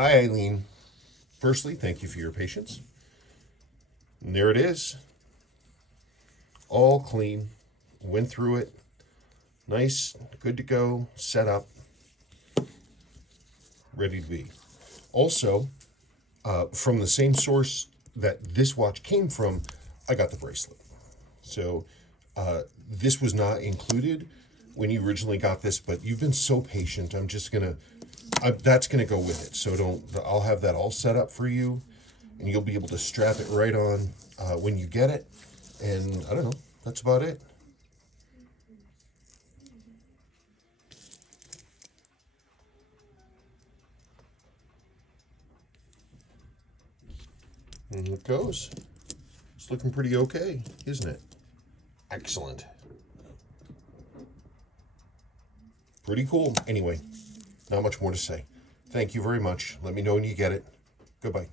Hi, Eileen. Firstly, thank you for your patience. And there it is. All clean. Went through it. Nice, good to go, set up, ready to be. Also, from the same source that this watch came from, I got the bracelet. So this was not included when you originally got this, but you've been so patient. That's gonna go with it. So I'll have that all set up for you, and you'll be able to strap it right on when you get it. And I don't know, that's about it. And it goes. It's looking pretty okay, isn't it? Excellent. Pretty cool. Anyway, not much more to say. Thank you very much. Let me know when you get it. Goodbye.